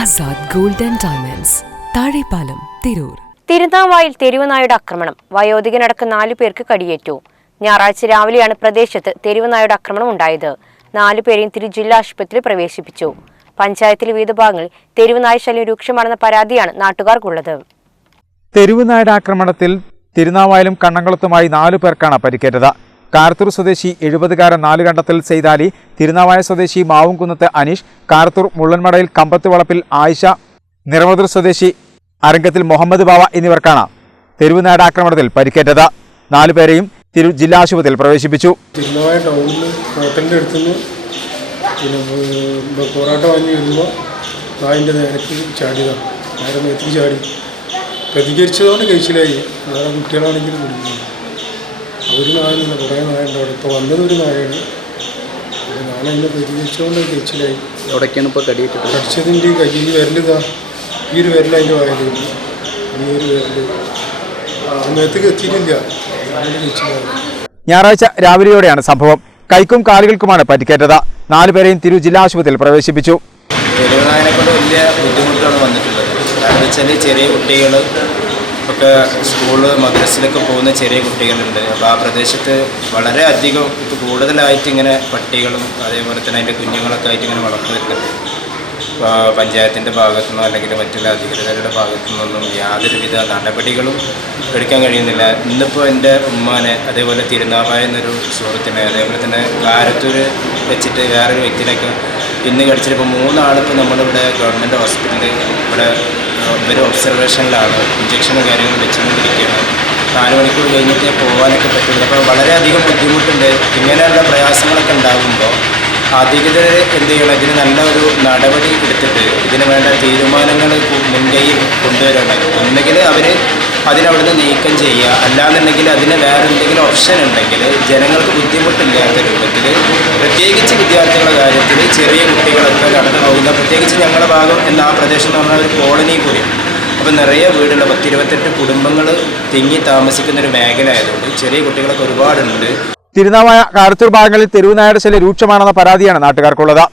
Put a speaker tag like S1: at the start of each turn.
S1: Azad gold and diamonds. Thazhepalam Tirur.
S2: തിരുനാവായിൽ തെരുവുനായുടെ ആക്രമണം. വയോധികനടക്കം നാലു പേർക്ക് കടിയേറ്റു. ഞായറാഴ്ച രാവിലെയാണ് പ്രദേശത്ത് തെരുവുനായുടെ ആക്രമണം ഉണ്ടായത്. നാലു പേരെയും തിരു ജില്ലാ ആശുപത്രിയിൽ പ്രവേശിപ്പിച്ചു. പഞ്ചായത്തിലെ വിവിധ ഭാഗങ്ങളിൽ തെരുവുനായ ശല്യം രൂക്ഷമാണെന്ന പരാതിയാണ് നാട്ടുകാർക്കുള്ളത്.
S3: തെരുവുനായുടെ ആക്രമണത്തിൽ തിരുനാവായാലും കണ്ണംകുളത്തുമായി നാലു പേർക്കാണ് പരിക്കേറ്റത്. കാരത്തൂർ സ്വദേശി എഴുപതുകാരൻ നാലുകണ്ടത്തിൽ സെയ്താലി തിരുനാവായ സ്വദേശി മാവുംകുന്നത്ത് അനീഷ് കാർത്തൂർ മുള്ളൻമടയിൽ കമ്പത്ത് വളപ്പിൽ ആയിഷ നിറവതൂർ സ്വദേശി അരങ്കത്തിൽ മുഹമ്മദ് ബാവ എന്നിവർക്കാണ് തെരുവുനാട് ആക്രമണത്തിൽ പരിക്കേറ്റത്. നാലുപേരെയും തിരു ജില്ലാ ആശുപത്രിയിൽ പ്രവേശിപ്പിച്ചു.
S4: തിരുനാവായ ടൗണിൽ ചാടി. കുട്ടികളാണെങ്കിലും ഒരു നായല്ല കുറേ അവിടെ ഇപ്പോൾ വന്നത് ഒരു നാളാണ് അപ്പോൾ ഞാനതിനെ പരിചരിച്ചുകൊണ്ട് കഴിച്ചിലായി.
S5: എവിടേക്കാണ് ഇപ്പോൾ കടിയിട്ടിട്ട്
S4: കടിച്ചതിന്റെ ഈ കൈ ഈ വിരലിതാ ഈ ഒരു വിരൽ അതിന്റെ വായലുണ്ട് ഈ ഒരു വിരൽ അന്നേരത്തേക്ക് എത്തിയിട്ടില്ല
S3: ഞായറാഴ്ച രാവിലെയോടെയാണ് സംഭവം. കൈക്കും കാലുകൾക്കുമാണ് പരിക്കേറ്റത് നാലുപേരെയും തിരു ജില്ലാ ആശുപത്രിയിൽ പ്രവേശിപ്പിച്ചു.
S5: വലിയ ബുദ്ധിമുട്ടാണ് വന്നിട്ടുള്ളത്. കാരണം വെച്ചാൽ ചെറിയ കുട്ടികൾ ഒക്കെ സ്കൂൾ മദ്രസിലൊക്കെ പോകുന്ന ചെറിയ കുട്ടികളുണ്ട്. അപ്പോൾ ആ പ്രദേശത്ത് വളരെ അധികം കൂടുതലായിട്ട് ഇങ്ങനെ പട്ടികളും അതേപോലെ തന്നെ അതിന്റെ കുഞ്ഞുങ്ങളൊക്കെ ആയിട്ട് ഇങ്ങനെ വളർന്നു വരുന്നുണ്ട്. പഞ്ചായത്തിന്റെ ഭാഗത്തുനിന്നോ അല്ലെങ്കിൽ മറ്റുള്ള അധികൃതരുടെ ഭാഗത്തു നിന്നൊന്നും യാതൊരുവിധ നടപടികളും എടുക്കാൻ കഴിയുന്നില്ല. ഇന്നിപ്പോൾ എന്റെ ഉമ്മാനെ അതേപോലെ തിരുനാവായ എന്നൊരു സുഹൃത്തിനെ അതേപോലെ തന്നെ കാരത്തൂർ വെച്ചിട്ട് വേറൊരു വ്യക്തിനൊക്കെ ഇന്ന് കടിച്ചിട്ട് ഇപ്പോൾ മൂന്നാളിപ്പോൾ നമ്മളിവിടെ ഗവൺമെന്റ് ഹോസ്പിറ്റലിൽ ഇവിടെ ഇവർ ഒബ്സർവേഷനിലാണ് ഇഞ്ചക്ഷനും കാര്യങ്ങളും വെച്ചുകൊണ്ടിരിക്കുകയാണ്. നാല് മണിക്കൂർ കഴിഞ്ഞിട്ട് പോകാനൊക്കെ പറ്റുള്ളൂ. അപ്പോൾ വളരെയധികം ബുദ്ധിമുട്ടുണ്ട്. ഇങ്ങനെയുള്ള പ്രയാസങ്ങളൊക്കെ ഉണ്ടാകുമ്പോൾ അധികൃതർ എന്ത് ചെയ്യണം? ഇതിന് നല്ല ഒരു നടപടി എടുത്തിട്ട് ഇതിന് വേണ്ട തീരുമാനങ്ങൾ മുൻകൈയിൽ കൊണ്ടുവരണം. ഒന്നുകിൽ അവർ അതിനവിടുന്ന് നീക്കം ചെയ്യുക. അല്ലാന്നുണ്ടെങ്കിൽ അതിന് വേറെ എന്തെങ്കിലും ഓപ്ഷൻ ഉണ്ടെങ്കിൽ ജനങ്ങൾക്ക് ബുദ്ധിമുട്ടില്ലാത്ത രൂപത്തിൽ പ്രത്യേകിച്ച് വിദ്യാർത്ഥികളുടെ കാര്യത്തിൽ ചെറിയ കുട്ടികളൊക്കെ കടന്നു പോകുന്ന പ്രത്യേകിച്ച് ഞങ്ങളുടെ ഭാഗം എന്ന ആ പ്രദേശം എന്ന് പറഞ്ഞാൽ ഒരു കോളനി കൂടിയാണ് അപ്പോൾ നിറയെ വീടുള്ള പത്തിരുപത്തെട്ട് കുടുംബങ്ങൾ തിങ്ങി താമസിക്കുന്ന ഒരു മേഖല ആയതുകൊണ്ട് ചെറിയ കുട്ടികളൊക്കെ ഒരുപാടുണ്ട്.
S3: തിരുനാവായ കാരത്തൂർ ഭാഗങ്ങളിൽ തെരുവുനായുടെ ശല്യം രൂക്ഷമാണെന്ന പരാതിയാണ് നാട്ടുകാർക്കുള്ളത്.